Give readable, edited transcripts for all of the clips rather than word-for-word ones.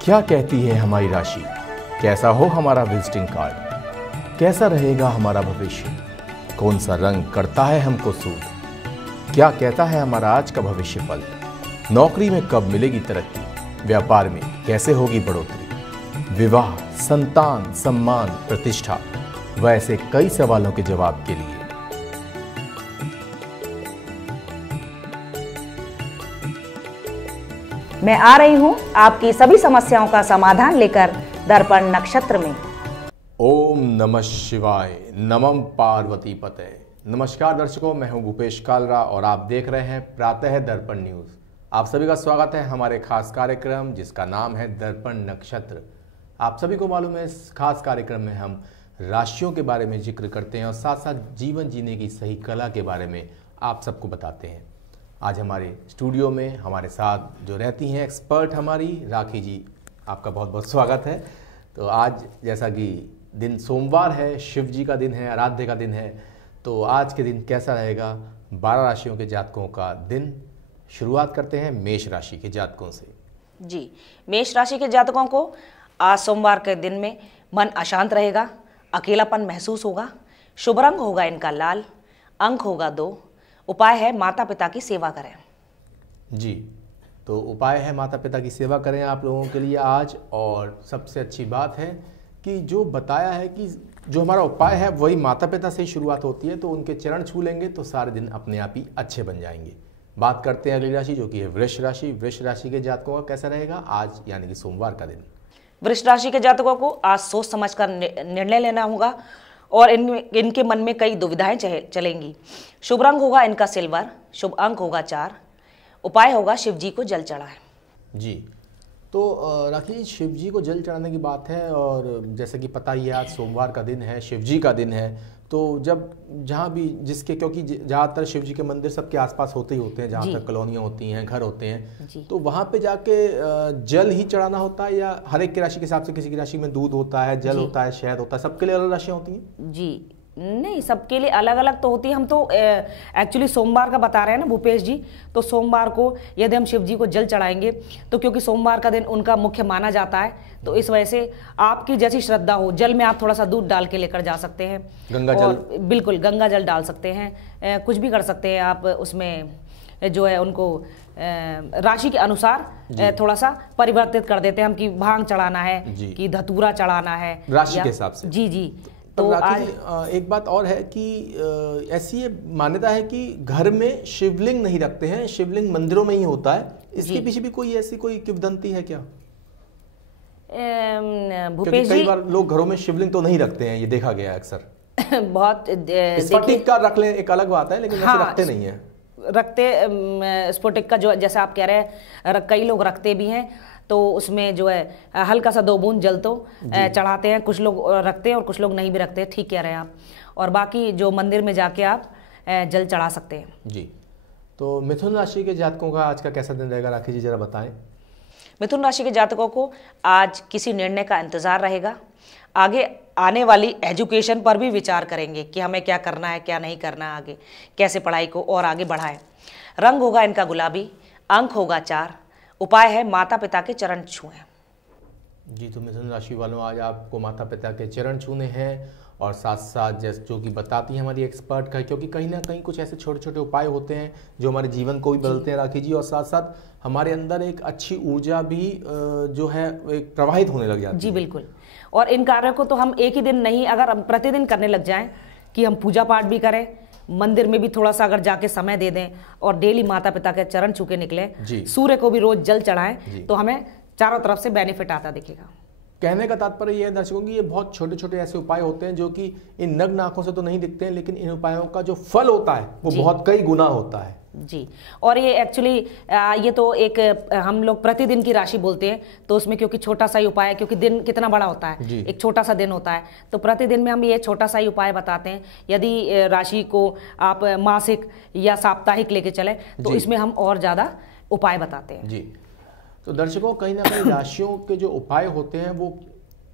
क्या कहती है हमारी राशि, कैसा हो हमारा विजिटिंग कार्ड, कैसा रहेगा हमारा भविष्य, कौन सा रंग करता है हमको सूट, क्या कहता है हमारा आज का भविष्य फल, नौकरी में कब मिलेगी तरक्की, व्यापार में कैसे होगी बढ़ोतरी, विवाह, संतान, सम्मान, प्रतिष्ठा, वैसे कई सवालों के जवाब के लिए मैं आ रही हूँ आपकी सभी समस्याओं का समाधान लेकर दर्पण नक्षत्र में। ओम नमः शिवाय, नमः पार्वती पते। नमस्कार दर्शकों, मैं हूं भूपेश कालरा और आप देख रहे हैं प्रातः दर्पण न्यूज। आप सभी का स्वागत है हमारे खास कार्यक्रम जिसका नाम है दर्पण नक्षत्र। आप सभी को मालूम है इस खास कार्यक्रम में हम राशियों के बारे में जिक्र करते हैं और साथ साथ जीवन जीने की सही कला के बारे में आप सबको बताते हैं। आज हमारे स्टूडियो में हमारे साथ जो रहती हैं एक्सपर्ट हमारी राखी जी, आपका बहुत बहुत स्वागत है। तो आज जैसा कि दिन सोमवार है, शिव जी का दिन है, आराध्य का दिन है, तो आज के दिन कैसा रहेगा 12 राशियों के जातकों का दिन। शुरुआत करते हैं मेष राशि के जातकों से। जी, मेष राशि के जातकों को आज सोमवार के दिन में मन अशांत रहेगा, अकेलापन महसूस होगा। शुभ रंग होगा इनका लाल, अंक होगा 2। उपाय है माता पिता की सेवा करें। जी, तो उपाय है माता पिता की सेवा करें आप लोगों के लिए आज। और सबसे अच्छी बात है कि जो बताया है कि जो हमारा उपाय है वही माता पिता से ही शुरुआत होती है, तो उनके चरण छू लेंगे तो सारे दिन अपने आप ही अच्छे बन जाएंगे। बात करते हैं अगली राशि जो कि है वृष राशि। वृष राशि के जातकों का कैसा रहेगा आज यानी कि सोमवार का दिन। वृष राशि के जातकों को आज सोच समझकर निर्णय लेना होगा और इनके मन में कई दुविधाएं चलेंगी। शुभ रंग होगा इनका सिल्वर, शुभ अंक होगा 4। उपाय होगा शिव जी को जल चढ़ाएं। जी, तो राखी, शिव जी को जल चढ़ाने की बात है और जैसे कि पता ही है आज सोमवार का दिन है, शिव जी का दिन है, तो जब जहाँ भी जिसके, क्योंकि ज़्यादातर शिव जी के मंदिर सबके आसपास होते ही होते हैं, जहाँ तक कॉलोनियाँ होती हैं, घर होते हैं, तो वहाँ पे जाके जल ही चढ़ाना होता है या हर एक की राशि के हिसाब से किसी की राशि में दूध होता है, जल होता है, शहद होता है, सबके लिए अलग राशियाँ होती हैं? जी नहीं, सबके लिए अलग अलग तो होती है। हम तो एक्चुअली सोमवार का बता रहे हैं ना भूपेश जी, तो सोमवार को यदि हम शिव जी को जल चढ़ाएंगे तो क्योंकि सोमवार का दिन उनका मुख्य माना जाता है, तो इस वजह से आपकी जैसी श्रद्धा हो, जल में आप थोड़ा सा दूध डाल के लेकर जा सकते हैं, गंगा जल, बिल्कुल गंगा जल डाल सकते हैं, कुछ भी कर सकते हैं आप। उसमें जो है उनको राशि के अनुसार थोड़ा सा परिवर्तित कर देते हैं हम कि भांग चढ़ाना है कि धतूरा चढ़ाना है राशि के हिसाब से। जी तो आज एक बात और है कि ऐसी मान्यता है कि घर में शिवलिंग नहीं रखते हैं, शिवलिंग मंदिरों में ही होता है। इसके पीछे भी कोई ऐसी कोई किंवदंती है क्या? भूपेश जी, कई बार लोग घरों में शिवलिंग तो नहीं रखते हैं, ये देखा गया है अक्सर। बहुत स्फटिक का रख लें एक अलग बात है, लेकिन वैसे रखते नहीं है। रखते स्फटिक का जो जैसे आप कह रहे हैं कई लोग रखते भी हैं, तो उसमें जो है हल्का सा 2 बूंद जल तो चढ़ाते हैं। कुछ लोग रखते हैं और कुछ लोग नहीं भी रखते हैं, ठीक कह रहे हैं आप। और बाकी जो मंदिर में जाके आप जल चढ़ा सकते हैं। जी, तो मिथुन राशि के जातकों का आज का कैसा दिन रहेगा राखी जी, जरा बताएं। मिथुन राशि के जातकों को आज किसी निर्णय का इंतजार रहेगा। आगे आने वाली एजुकेशन पर भी विचार करेंगे कि हमें क्या करना है, क्या नहीं करना है, आगे कैसे पढ़ाई को और आगे बढ़ाएं। रंग होगा इनका गुलाबी, अंक होगा 4। उपाय है माता पिता के चरण छुएं। जी, तो मिथुन राशि वालों आज आपको माता पिता के चरण छूने हैं और साथ साथ जैसे जो कि बताती है हमारी एक्सपर्ट का, क्योंकि कहीं ना कहीं कुछ ऐसे छोटे छोटे उपाय होते हैं जो हमारे जीवन को भी बदलते हैं राखी जी, और साथ साथ हमारे अंदर एक अच्छी ऊर्जा भी जो है एक प्रवाहित होने लग जाती है। जी बिल्कुल, और इन कार्यों को तो हम एक ही दिन नहीं, अगर हम प्रतिदिन करने लग जाएं कि हम पूजा पाठ भी करें, मंदिर में भी थोड़ा सा अगर जाके समय दे दें और डेली माता पिता के चरण छू के निकले, सूर्य को भी रोज जल चढ़ाएं, तो हमें चारों तरफ से बेनिफिट आता दिखेगा। कहने का तात्पर्य यह है दर्शकों की, ये बहुत छोटे छोटे ऐसे उपाय होते हैं जो कि इन नग्न आंखों से तो नहीं दिखते हैं, लेकिन इन उपायों का जो फल होता है वो बहुत कई गुना होता है। जी, और ये एक्चुअली ये तो एक हम लोग प्रतिदिन की राशि बोलते हैं, तो उसमें क्योंकि छोटा सा ही उपाय है, क्योंकि दिन कितना बड़ा होता है, एक छोटा सा दिन होता है, तो प्रतिदिन में हम ये छोटा सा ही उपाय बताते हैं। यदि राशि को आप मासिक या साप्ताहिक लेके चले तो इसमें हम और ज़्यादा उपाय बताते हैं। जी, तो दर्शकों कहीं ना कहीं राशियों के जो उपाय होते हैं वो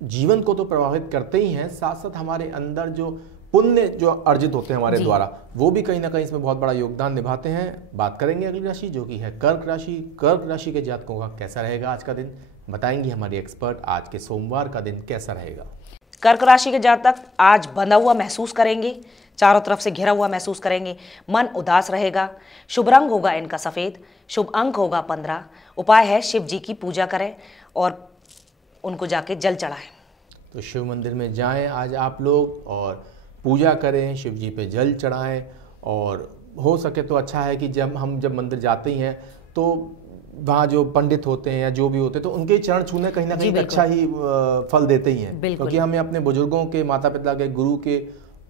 जीवन को तो प्रभावित करते ही हैं, साथ साथ हमारे अंदर जो पुण्य जो अर्जित होते हैं हमारे द्वारा, वो भी कहीं ना कहीं इसमें बहुत बड़ा योगदान निभाते हैं। बात करेंगे अगली राशि जो कि है कर्क राशि। कर्क राशि के जातकों का कैसा रहेगा आज का दिन, बताएंगी हमारी एक्सपर्ट आज के सोमवार का दिन कैसा रहेगा। कर्क राशि के जातक आज बंधा हुआ महसूस करेंगे, चारों तरफ से घिरा हुआ महसूस करेंगे, मन उदास रहेगा। शुभ रंग होगा इनका सफेद, शुभ अंक होगा 15। उपाय है शिव जी की पूजा करें और उनको जाके जल चढ़ाएं। तो शिव मंदिर में जाएं आज आप लोग और पूजा करें, शिव जी पे जल चढ़ाएं। और हो सके तो अच्छा है कि जब मंदिर जाते ही हैं तो वहाँ जो पंडित होते हैं या जो भी होते हैं तो उनके चरण छूने कहीं ना कहीं अच्छा ही फल देते ही हैं, क्योंकि हमें अपने बुजुर्गों के, माता पिता के, गुरु के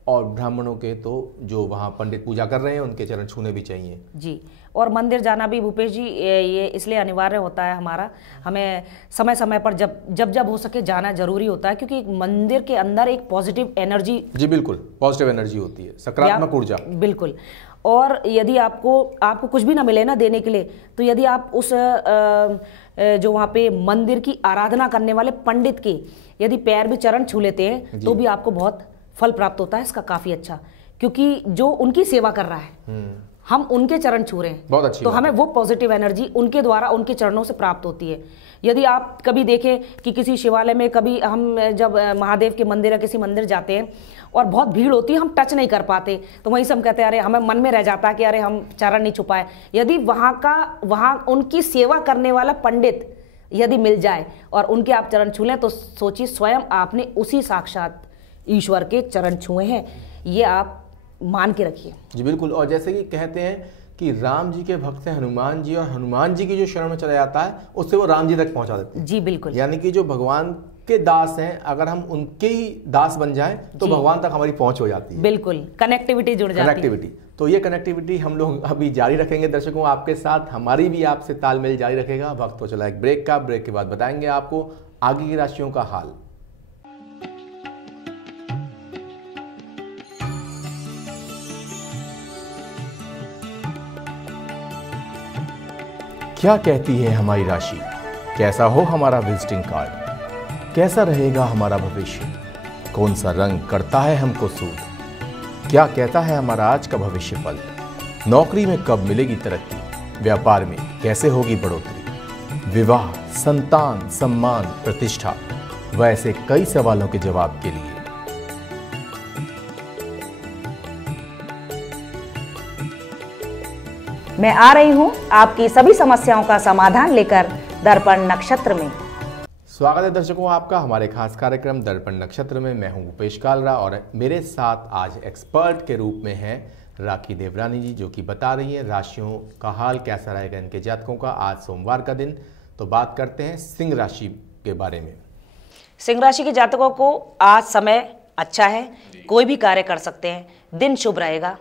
और ब्राह्मणों के, तो जो वहाँ पंडित पूजा कर रहे हैं उनके चरण छूने भी चाहिए जी। और मंदिर जाना भी भूपेश जी ये इसलिए अनिवार्य होता है हमारा, हमें समय समय पर जब हो सके जाना जरूरी होता है, क्योंकि मंदिर के अंदर एक पॉजिटिव एनर्जी, जी बिल्कुल पॉजिटिव एनर्जी होती है, सकारात्मक ऊर्जा, बिल्कुल। और यदि आपको कुछ भी ना मिले ना देने के लिए, तो यदि आप उस जो वहाँ पे मंदिर की आराधना करने वाले पंडित के यदि पैर भी चरण छू लेते हैं तो भी आपको बहुत फल प्राप्त होता है इसका काफी अच्छा, क्योंकि जो उनकी सेवा कर रहा है हम उनके चरण छू रहे हैं, बहुत अच्छी तो हमें वो पॉजिटिव एनर्जी उनके द्वारा उनके चरणों से प्राप्त होती है। यदि आप कभी देखें कि किसी शिवालय में, कभी हम जब महादेव के मंदिर या किसी मंदिर जाते हैं और बहुत भीड़ होती है, हम टच नहीं कर पाते, तो वहीं से हम कहते हैं अरे, हमें मन में रह जाता है कि अरे हम चरण नहीं छुपाए। यदि वहाँ उनकी सेवा करने वाला पंडित यदि मिल जाए और उनके आप चरण छू लें, तो सोचिए स्वयं आपने उसी साक्षात ईश्वर के चरण छुए हैं, ये आप मान के रखिए। जी बिल्कुल। और जैसे कि कहते हैं कि राम जी के भक्त हैं हनुमान जी, और हनुमान जी की जो शरण में चला जाता है उससे वो राम जी तक पहुंचा देते हैं। जी बिल्कुल। यानी कि जो भगवान के दास हैं, अगर हम उनके ही दास बन जाएं तो भगवान तक हमारी पहुंच हो जाती है। बिल्कुल, कनेक्टिविटी जुड़ जाती है। कनेक्टिविटी, तो ये कनेक्टिविटी हम लोग अभी जारी रखेंगे दर्शकों आपके साथ, हमारी भी आपसे तालमेल जारी रखेगा। वक्त तो चला एक ब्रेक का, ब्रेक के बाद बताएंगे आपको आगे की राशियों का हाल। क्या कहती है हमारी राशि, कैसा हो हमारा विजिटिंग कार्ड, कैसा रहेगा हमारा भविष्य, कौन सा रंग करता है हमको सूद, क्या कहता है हमारा आज का भविष्य फल, नौकरी में कब मिलेगी तरक्की, व्यापार में कैसे होगी बढ़ोतरी, विवाह, संतान, सम्मान, प्रतिष्ठा, वैसे कई सवालों के जवाब के लिए मैं आ रही हूँ आपकी सभी समस्याओं का समाधान लेकर दर्पण नक्षत्र में। स्वागत है दर्शकों आपका हमारे खास कार्यक्रम दर्पण नक्षत्र में। मैं हूं भूपेश कालरा और मेरे साथ आज एक्सपर्ट के रूप में हैं राखी देवरानी जी, जो कि बता रही हैं राशियों का हाल कैसा रहेगा इनके जातकों का आज सोमवार का दिन। तो बात करते हैं सिंह राशि के बारे में। सिंह राशि के जातकों को आज समय अच्छा है, कोई भी कार्य कर सकते हैं, दिन शुभ रहेगा।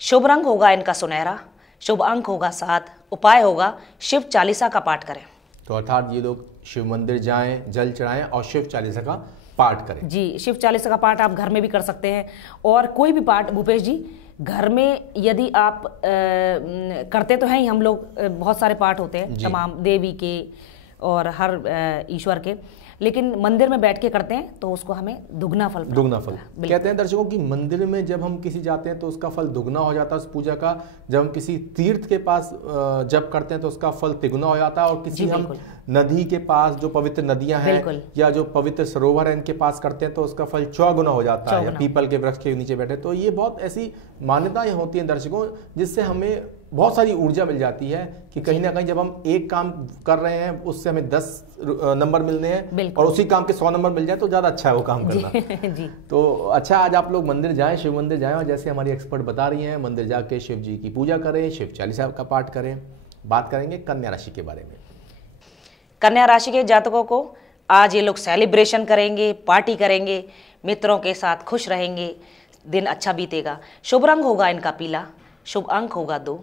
शुभ रंग होगा इनका सुनहरा, शुभ अंक होगा 7। उपाय होगा शिव चालीसा का पाठ करें। तो अर्थात ये लोग शिव मंदिर जाएं, जल चढ़ाएं और शिव चालीसा का पाठ करें। जी, शिव चालीसा का पाठ आप घर में भी कर सकते हैं, और कोई भी पाठ भूपेश जी घर में यदि आप करते तो हैं ही, हम लोग बहुत सारे पाठ होते हैं तमाम देवी के और हर ईश्वर के, लेकिन मंदिर में बैठ के करते हैं तो उसको हमें दुगना फल कहते हैं दर्शकों कि मंदिर में जब हम किसी जाते हैं तो उसका फल दुगना हो जाता है उस पूजा का। जब हम किसी तीर्थ के पास जब करते हैं तो उसका फल तिगुना हो जाता है, और किसी हम नदी के पास, जो पवित्र नदियां हैं या जो पवित्र सरोवर है इनके पास करते हैं तो उसका फल चौगुना हो जाता है, या पीपल के वृक्ष के नीचे बैठे। तो ये बहुत ऐसी मान्यताएं होती हैं दर्शकों, जिससे हमें बहुत सारी ऊर्जा मिल जाती है कि कहीं ना कहीं जब हम एक काम कर रहे हैं उससे हमें 10 नंबर मिलने हैं और उसी काम के 100 नंबर मिल जाए तो ज्यादा अच्छा है वो काम करना। जी। तो अच्छा, आज आप लोग मंदिर जाएं, शिव मंदिर जाएं, और जैसे हमारी एक्सपर्ट बता रही हैं मंदिर जाके शिव जी की पूजा करें, शिव चालीसा का पाठ करें। बात करेंगे कन्या राशि के बारे में। कन्या राशि के जातकों को आज ये लोग सेलिब्रेशन करेंगे, पार्टी करेंगे, मित्रों के साथ खुश रहेंगे, दिन अच्छा बीतेगा। शुभ रंग होगा इनका पीला, शुभ अंक होगा 2।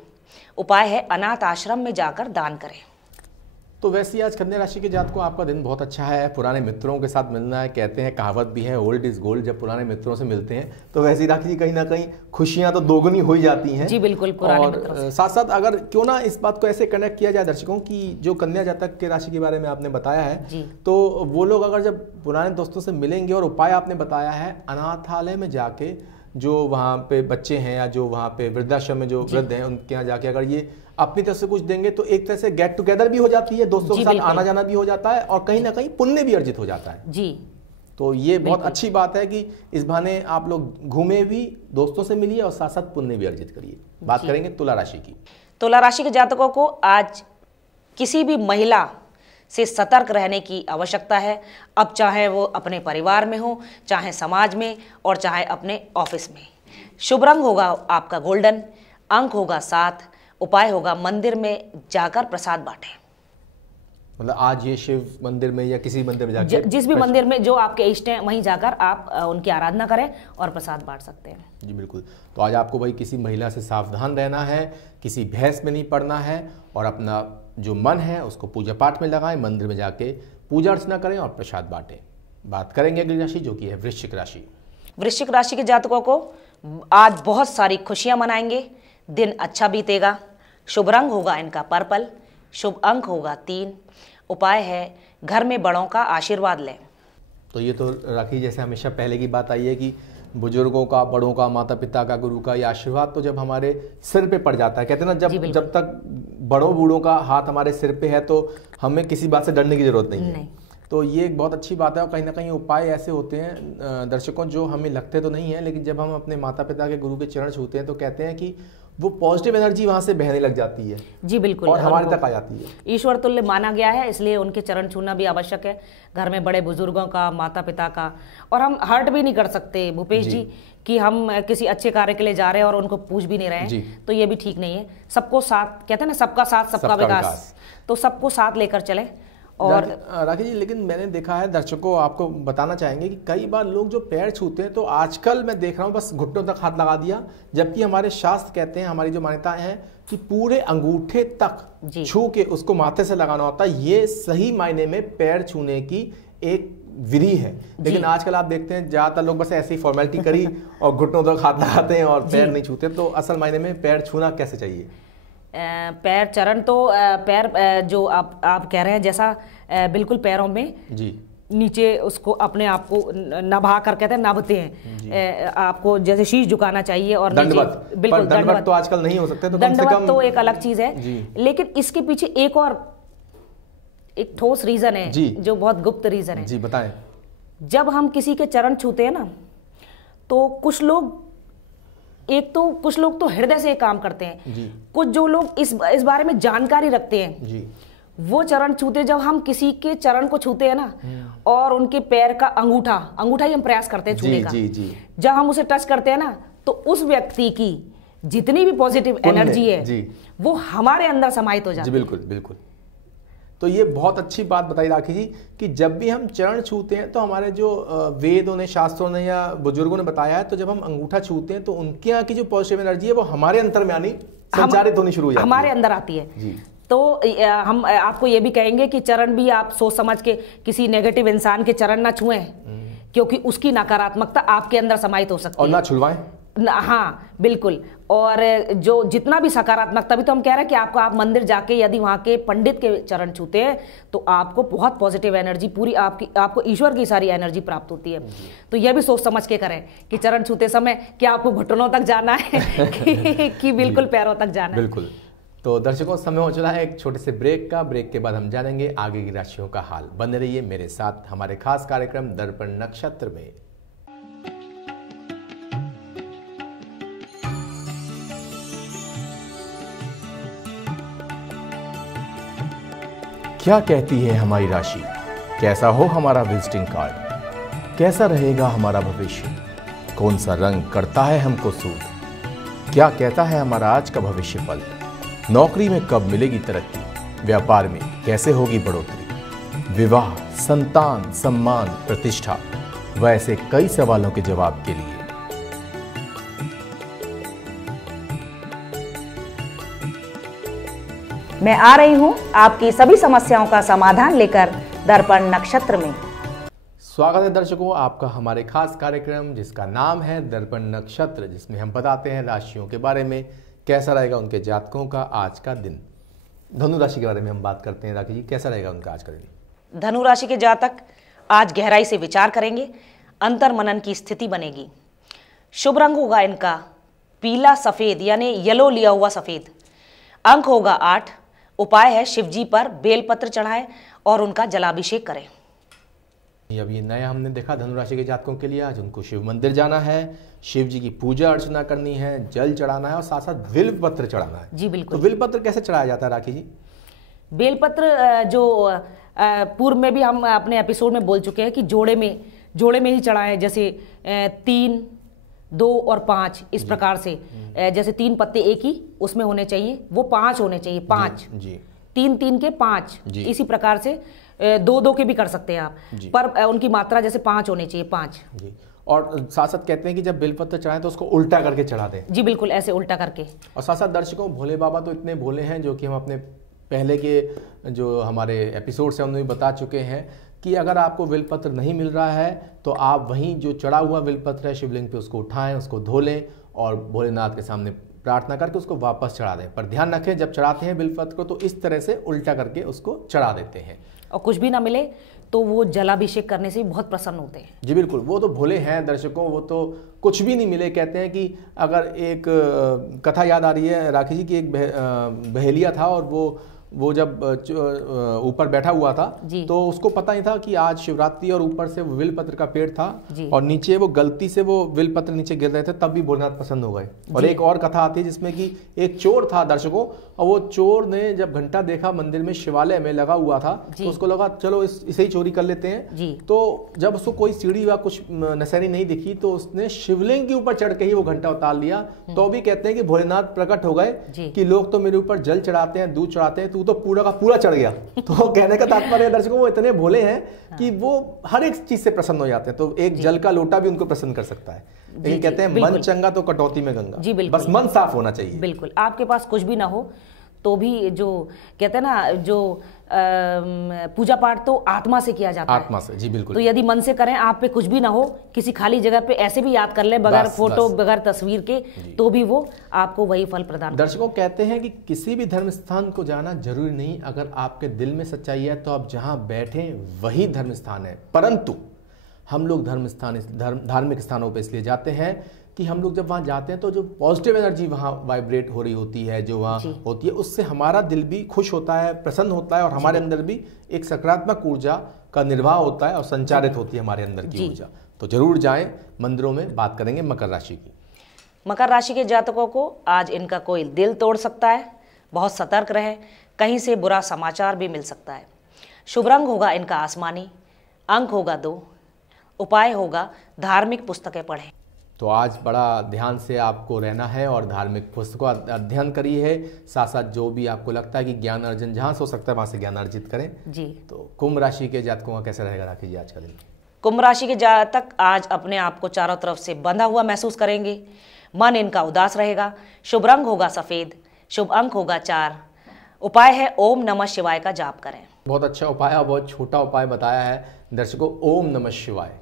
उपाय है अनाथ आश्रम में जाकर दान करें। तो वैसे ही आज कन्या राशि के जातकों आपका दिन बहुत अच्छा है, पुराने मित्रों के साथ मिलना है। कहते हैं, कहावत भी है, ओल्ड इज गोल्ड। जब पुराने मित्रों से मिलते हैं तो वैसे ही राखी जी कहीं ना कहीं खुशियां तो दोगुनी हो ही जाती हैं। जी बिल्कुल, पुराने मित्रों से। साथ साथ अगर क्यों ना इस बात को ऐसे कनेक्ट किया जाए दर्शकों की, जो कन्या जातक के राशि के बारे में आपने बताया है, तो वो लोग अगर जब पुराने दोस्तों से मिलेंगे, और उपाय आपने बताया है अनाथालय में जाके जो वहाँ पे बच्चे हैं या जो वहाँ पे वृद्धाश्रम में जो वृद्ध हैं उनके यहाँ जाके अगर ये अपनी तरफ से कुछ देंगे तो एक तरह से गेट टुगेदर भी हो जाती है, दोस्तों के साथ आना जाना भी हो जाता है और कहीं ना कहीं पुण्य भी अर्जित हो जाता है जी। तो ये बहुत अच्छी बात है कि इस बहाने आप लोग घूमे भी, दोस्तों से मिलिए और साथ साथ पुण्य भी अर्जित करिए। बात करेंगे तुला राशि की। तुला राशि के जातकों को आज किसी भी महिला से सतर्क रहने की आवश्यकता है। अब चाहे वो अपने परिवार में हो, चाहे समाज में और चाहे अपने ऑफिस में। शुभ रंग होगा आपका गोल्डन, अंक होगा 7, उपाय होगा मंदिर में जाकर प्रसाद बांटें। मतलब आज ये शिव मंदिर में या किसी मंदिर में जाकर, जिस भी मंदिर में जो आपके इष्ट हैं वहीं जाकर आप उनकी आराधना करें और प्रसाद बांट सकते हैं जी। बिल्कुल। तो आज आपको भाई किसी महिला से सावधान रहना है, किसी बहस में नहीं पड़ना है और अपना जो मन है उसको पूजा पाठ में लगाएं, मंदिर में जाके पूजा अर्चना करें और प्रसाद बांटें। बात करेंगे अगली राशि जो कि है वृश्चिक राशि। वृश्चिक राशि के जातकों को आज बहुत सारी खुशियां मनाएंगे, दिन अच्छा बीतेगा। शुभ रंग होगा इनका पर्पल, शुभ अंक होगा 3, उपाय है घर में बड़ों का आशीर्वाद लें। तो ये तो राखी जैसे हमेशा पहले की बात आई है कि बुजुर्गों का, बड़ों का, माता पिता का, गुरु का ये आशीर्वाद तो जब हमारे सिर पे पड़ जाता है, कहते हैं ना जब तक बड़ों बूढ़ों का हाथ हमारे सिर पे है तो हमें किसी बात से डरने की जरूरत नहीं है। तो ये एक बहुत अच्छी बात है और कहीं ना कहीं उपाय ऐसे होते हैं दर्शकों जो हमें लगते तो नहीं है, लेकिन जब हम अपने माता पिता के, गुरु के चरण छूते हैं तो कहते हैं कि वो पॉजिटिव एनर्जी वहां से बहने लग जाती है जी। बिल्कुल। और हमारे तक आ जाती है। ईश्वर तुल्य माना गया है, इसलिए उनके चरण छूना भी आवश्यक है, घर में बड़े बुजुर्गों का, माता पिता का। और हम हर्ट भी नहीं कर सकते भूपेश जी कि हम किसी अच्छे कार्य के लिए जा रहे हैं और उनको पूछ भी नहीं रहे हैं, तो ये भी ठीक नहीं है। सबको साथ, कहते हैं ना सबका साथ सबका विकास, तो सबको साथ लेकर चले। और राखी जी, लेकिन मैंने देखा है, दर्शकों आपको बताना चाहेंगे कि कई बार लोग जो पैर छूते हैं तो आजकल मैं देख रहा हूँ बस घुटनों तक हाथ लगा दिया, जबकि हमारे शास्त्र कहते हैं, हमारी जो मान्यताएं हैं कि पूरे अंगूठे तक छू के उसको माथे से लगाना होता है। ये सही मायने में पैर छूने की एक विधि है। लेकिन आजकल आप देखते हैं ज्यादातर लोग बस ऐसी फॉर्मेलिटी करी और घुटनों तक हाथ लगाते हैं और पैर नहीं छूते। तो असल मायने में पैर छूना कैसे चाहिए? पैर चरण तो पैर जो आप कह रहे हैं जैसा बिल्कुल पैरों में जी नीचे उसको अपने आप को नभा कर, कहते हैं नभते हैं, आपको जैसे शीश झुकाना चाहिए और दंडवत। बिल्कुल दंडवत तो आजकल नहीं हो सकते, तो दंडवत तो एक अलग चीज है। लेकिन इसके पीछे एक और एक ठोस रीजन है जो बहुत गुप्त रीजन है जी। बताएं। जब हम किसी के चरण छूते हैं ना तो कुछ लोग तो हृदय से काम करते हैं जी। कुछ जो लोग इस बारे में जानकारी रखते हैं जी, वो चरण छूते, जब हम किसी के चरण को छूते हैं ना और उनके पैर का अंगूठा ही हम प्रयास करते हैं छूने का जी। जब हम उसे टच करते हैं ना तो उस व्यक्ति की जितनी भी पॉजिटिव एनर्जी है वो हमारे अंदर समाहित हो जाती है। बिल्कुल बिल्कुल। तो ये बहुत अच्छी बात बताई राखी जी कि जब भी हम चरण छूते हैं तो हमारे जो वेदों ने, शास्त्रों ने या बुजुर्गों ने बताया है, तो जब हम अंगूठा छूते हैं तो उनके यहाँ की जो पॉजिटिव एनर्जी है वो हमारे अंतर में आनी, संचारित होनी शुरू हो जाती है, हमारे अंदर आती है जी। तो हम आपको ये भी कहेंगे कि चरण भी आप सोच समझ के किसी नेगेटिव इंसान के चरण ना छुएं, क्योंकि उसकी नकारात्मकता आपके अंदर समाहित हो सकती है। और ना छुलवाएं। हाँ बिल्कुल। और जो जितना भी सकारात्मकता, भी तो हम कह रहे हैं कि आप मंदिर जाके यदि वहाँ के पंडित के चरण छूते हैं तो आपको बहुत पॉजिटिव एनर्जी, पूरी आपको ईश्वर की सारी एनर्जी प्राप्त होती है। तो यह भी सोच समझ के करें कि चरण छूते समय क्या आपको घुटनों तक जाना है कि बिल्कुल पैरों तक जाना है। बिल्कुल। तो दर्शकों, समय हो चला है एक छोटे से ब्रेक का। ब्रेक के बाद हम जानेंगे आगे की राशियों का हाल। बने रहिए मेरे साथ हमारे खास कार्यक्रम दर्पण नक्षत्र में। क्या कहती है हमारी राशि? कैसा हो हमारा विजिटिंग कार्ड? कैसा रहेगा हमारा भविष्य? कौन सा रंग करता है हमको सूट? क्या कहता है हमारा आज का भविष्य फल? नौकरी में कब मिलेगी तरक्की? व्यापार में कैसे होगी बढ़ोतरी? विवाह, संतान, सम्मान, प्रतिष्ठा, वैसे कई सवालों के जवाब के लिए मैं आ रही हूं आपकी सभी समस्याओं का समाधान लेकर दर्पण नक्षत्र में। स्वागत है दर्शकों आपका हमारे खास कार्यक्रम जिसका नाम है दर्पण नक्षत्र, जिसमें हम बताते हैं राशियों के बारे में, कैसा रहेगा उनके जातकों का आज का दिन। धनु राशि के बारे में हम बात करते हैं। राखी जी, कैसा रहेगा उनका आज का दिन? धनु राशि के जातक आज गहराई से विचार करेंगे, अंतर मनन की स्थिति बनेगी। शुभ रंग होगा इनका पीला सफेद यानी येलो लिया हुआ सफेद। अंक होगा 8। उपाय है शिवजी पर बेलपत्र चढ़ाएं और उनका जलाभिषेक करें। अब ये नया हमने देखा धनु राशि के जातकों के लिए, आज उनको शिव मंदिर जाना है, शिव जी की पूजा अर्चना करनी है, जल चढ़ाना है और साथ साथ बिल्व पत्र चढ़ाना है। जी बिल्कुल। तो बिल्व पत्र कैसे चढ़ाया जाता है राखी जी? बेलपत्र जो पूर्व में भी हम अपने एपिसोड में बोल चुके हैं कि जोड़े में ही चढ़ाएं, जैसे 3, 2 और 5 इस प्रकार से। जैसे 3 पत्ते एक ही उसमें होने चाहिए, वो 5 होने चाहिए, 5 जी। 3 के 5 इसी प्रकार से 2 के भी कर सकते हैं आप, पर उनकी मात्रा जैसे 5 होने चाहिए, 5 जी। और साथ साथ कहते हैं कि जब बेलपत्र चढ़ाएं तो उसको उल्टा करके चढ़ा दें। जी बिल्कुल, ऐसे उल्टा करके। और साथ साथ दर्शकों, भोले बाबा तो इतने भोले हैं जो कि हम अपने पहले के जो हमारे एपिसोड से हमने बता चुके हैं कि अगर आपको बेलपत्र नहीं मिल रहा है तो आप वहीं जो चढ़ा हुआ बेलपत्र है शिवलिंग पे उसको उठाएं, उसको धो लें और भोलेनाथ के सामने प्रार्थना करके उसको वापस चढ़ा दें। पर ध्यान रखें, जब चढ़ाते हैं बेलपत्र को तो इस तरह से उल्टा करके उसको चढ़ा देते हैं। और कुछ भी ना मिले तो वो जलाभिषेक करने से भी बहुत प्रसन्न होते हैं। जी बिल्कुल, वो तो भोले हैं दर्शकों, वो तो कुछ भी नहीं मिले कहते हैं कि अगर एक कथा याद आ रही है राखी जी की, एक बहेलिया था और वो जब ऊपर बैठा हुआ था तो उसको पता नहीं था कि आज शिवरात्रि और ऊपर से वो विलपत्र का पेड़ था और नीचे वो गलती से वो विलपत्र नीचे गिर रहे थे, तब भी भोलेनाथ प्रसन्न हो गए। और एक और कथा आती है जिसमें कि एक चोर था दर्शकों, और वो चोर ने जब घंटा देखा मंदिर में शिवालय में लगा हुआ था तो उसको लगा चलो इसे ही चोरी कर लेते हैं। तो जब उसको कोई सीढ़ी या कुछ नशेरी नहीं दिखी तो उसने शिवलिंग के ऊपर चढ़ के ही वो घंटा उतार लिया। तो भी कहते हैं कि भोलेनाथ प्रकट हो गए कि लोग तो मेरे ऊपर जल चढ़ाते हैं, दूध चढ़ाते हैं, तू तो पूरा का पूरा चढ़ गया। तो कहने का तात्पर्य दर्शकों, वो इतने भोले हैं कि वो हर एक चीज से प्रसन्न हो जाते हैं। तो एक जल का लोटा भी उनको प्रसन्न कर सकता है। लेकिन कहते हैं मन चंगा तो कटौती में गंगा। जी बिल्कुल, बस मन साफ होना चाहिए। बिल्कुल, आपके पास कुछ भी ना हो तो भी जो कहते हैं ना, जो पूजा पाठ तो आत्मा से किया जाता है। आत्मा से, जी बिल्कुल। तो यदि मन से करें, आप पे कुछ भी ना हो, किसी खाली जगह पे ऐसे भी याद कर लें बगैर फोटो बगैर तस्वीर के, तो भी वो आपको वही फल प्रदान। दर्शकों, कहते हैं कि किसी भी धर्म स्थान को जाना जरूरी नहीं, अगर आपके दिल में सच्चाई है तो आप जहां बैठे वही धर्म स्थान है। परंतु हम लोग धार्मिक स्थानों पर इसलिए जाते हैं कि हम लोग जब वहाँ जाते हैं तो जो पॉजिटिव एनर्जी वहाँ वाइब्रेट हो रही होती है, जो वहाँ होती है, उससे हमारा दिल भी खुश होता है, प्रसन्न होता है और हमारे अंदर भी एक सकारात्मक ऊर्जा का निर्वाह होता है और संचारित होती है हमारे अंदर की ऊर्जा। तो जरूर जाएं मंदिरों में। बात करेंगे मकर राशि की। मकर राशि के जातकों को आज इनका कोई दिल तोड़ सकता है, बहुत सतर्क रहे, कहीं से बुरा समाचार भी मिल सकता है। शुभ रंग होगा इनका आसमानी, अंक होगा 2, उपाय होगा धार्मिक पुस्तकें पढ़ें। तो आज बड़ा ध्यान से आपको रहना है और धार्मिक पुस्तकों का अध्ययन करिए। साथ साथ जो भी आपको लगता है कि ज्ञान अर्जन जहाँ से हो सकता है वहाँ से ज्ञान अर्जित करें। जी। तो कुंभ राशि के जातकों का कैसे रहेगा राखी जी आज का दिन? कुंभ राशि के जातक आज अपने आप को चारों तरफ से बंधा हुआ महसूस करेंगे, मन इनका उदास रहेगा। शुभ रंग होगा सफेद, शुभ अंक होगा 4, उपाय है ओम नमः शिवाय का जाप करें। बहुत अच्छा उपाय है, बहुत छोटा उपाय बताया है दर्शकों, ओम नमः शिवाय।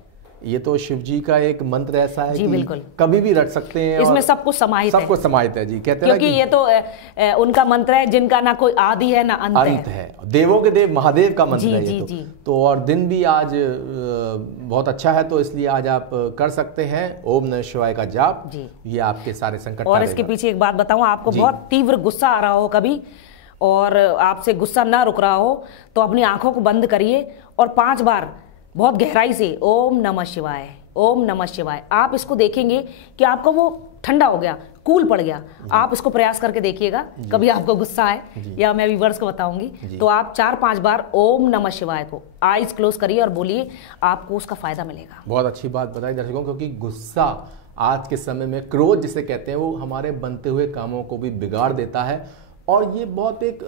ये तो शिव जी का एक मंत्र ऐसा है कि बिल्कुल कभी भी रट सकते हैं, इसमें सब कुछ समाहित है। सब कुछ समाहित है जी। कहते हैं क्योंकि ये तो उनका मंत्र है जिनका ना कोई आदि है ना अंत है। देवों के देव महादेव का मंत्र है ये तो और दिन भी आज बहुत अच्छा है, तो इसलिए आज आप कर सकते हैं ओम नमः शिवाय का जाप। ये आपके सारे संकट। और इसके पीछे एक बात बताऊं, आपको बहुत तीव्र गुस्सा आ रहा हो कभी और आपसे गुस्सा ना रुक रहा हो तो अपनी आंखों को बंद करिए और 5 बार बहुत गहराई से ओम नमः शिवाय, ओम नमः शिवाय। आप इसको देखेंगे कि आपको वो ठंडा हो गया, कूल पड़ गया। आप इसको प्रयास करके देखिएगा, कभी आपको गुस्सा आए या मैं व्यूअर्स को बताऊंगी तो आप 4-5 बार ओम नमः शिवाय को आईज क्लोज करिए और बोलिए, आपको उसका फायदा मिलेगा। बहुत अच्छी बात बताई दर्शकों, क्योंकि गुस्सा आज के समय में, क्रोध जिसे कहते हैं, वो हमारे बनते हुए कामों को भी बिगाड़ देता है। और ये बहुत एक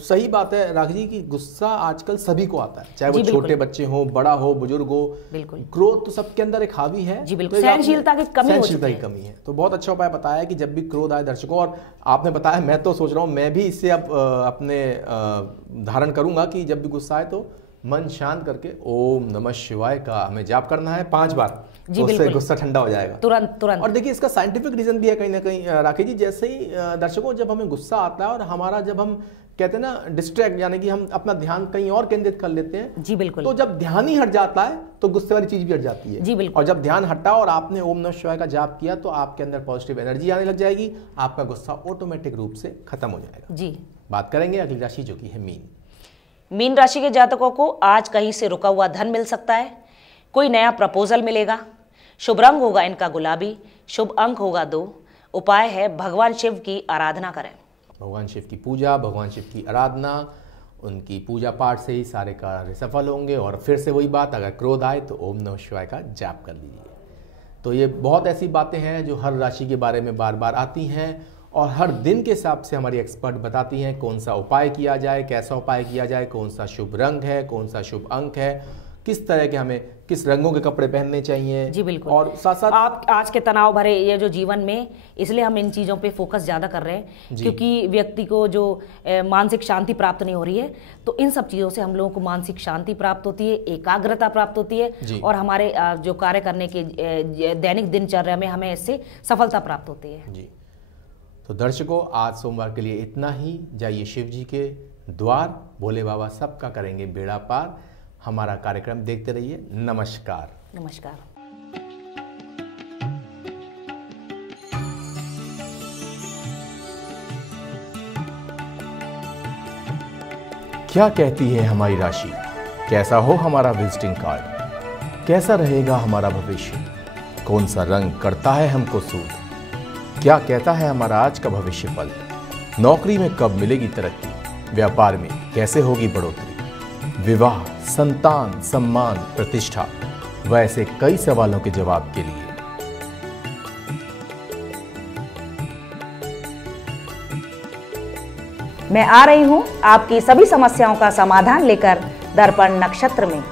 सही बात है राखी जी की गुस्सा आजकल सभी को आता है, चाहे वो छोटे बच्चे हो, बड़ा हो, बुजुर्ग हो। बिल्कुल, क्रोध तो सबके अंदर एक हावी है। जी बिल्कुल, सहनशीलता की कमी है। तो बहुत अच्छा उपाय बताया कि जब भी क्रोध आए दर्शकों, और आपने बताया, मैं तो सोच रहा हूँ मैं भी इससे अब अपने धारण करूंगा कि जब भी गुस्सा आए तो मन शांत करके ओम नमः शिवाय का हमें जाप करना है 5 बार। जी, तो उससे बिल्कुल। गुस्सा ठंडा हो जाएगा तुरंत। और देखिए इसका साइंटिफिक रीजन भी है कहीं ना कहीं राकेश जी। जैसे ही दर्शकों जब हमें गुस्सा आता है और हमारा जब हम कहते हैं ना डिस्ट्रैक्ट, यानी कि हम अपना ध्यान कहीं और केंद्रित कर लेते हैं। जी बिल्कुल। तो जब ध्यान ही हट जाता है तो गुस्से वाली चीज भी हट जाती है। जी बिल्कुल। और जब ध्यान हटा और आपने ओम नमः शिवाय का जाप किया तो आपके अंदर पॉजिटिव एनर्जी आने लग जाएगी, आपका गुस्सा ऑटोमेटिक रूप से खत्म हो जाएगा। जी। बात करेंगे अगली राशि जो कि है मीन। मीन राशि के जातकों को आज कहीं से रुका हुआ धन मिल सकता है, कोई नया प्रपोजल मिलेगा। शुभ रंग होगा इनका गुलाबी, शुभ अंक होगा 2। उपाय है भगवान शिव की आराधना करें। भगवान शिव की पूजा, भगवान शिव की आराधना, उनकी पूजा पाठ से ही सारे कार्य सफल होंगे। और फिर से वही बात, अगर क्रोध आए तो ओम नमः शिवाय का जाप कर लीजिए। तो ये बहुत ऐसी बातें हैं जो हर राशि के बारे में बार बार आती हैं और हर दिन के हिसाब से हमारी एक्सपर्ट बताती हैं कौन सा उपाय किया जाए, कैसा उपाय किया जाए, कौन सा शुभ रंग है, कौन सा शुभ अंक है, किस तरह के हमें किस रंगों के कपड़े पहनने चाहिए। जी बिल्कुल। और साथ साथ आप आज के तनाव भरे ये जो जीवन में, इसलिए हम इन चीज़ों पे फोकस ज़्यादा कर रहे हैं क्योंकि व्यक्ति को जो मानसिक शांति प्राप्त नहीं हो रही है, तो इन सब चीज़ों से हम लोगों को मानसिक शांति प्राप्त होती है, एकाग्रता प्राप्त होती है और हमारे जो कार्य करने के दैनिक दिनचर्या में हमें इससे सफलता प्राप्त होती है। जी। तो दर्शकों आज सोमवार के लिए इतना ही। जाइए शिव जी के द्वार, भोले बाबा सबका करेंगे बेड़ा पार। हमारा कार्यक्रम देखते रहिए। नमस्कार। नमस्कार। क्या कहती है हमारी राशि, कैसा हो हमारा विजिटिंग कार्ड, कैसा रहेगा हमारा भविष्य, कौन सा रंग करता है हमको सूट, क्या कहता है हमारा आज का भविष्य फल, नौकरी में कब मिलेगी तरक्की, व्यापार में कैसे होगी बढ़ोतरी, विवाह, संतान, सम्मान, प्रतिष्ठा, वैसे कई सवालों के जवाब के लिए मैं आ रही हूं आपकी सभी समस्याओं का समाधान लेकर दर्पण नक्षत्र में।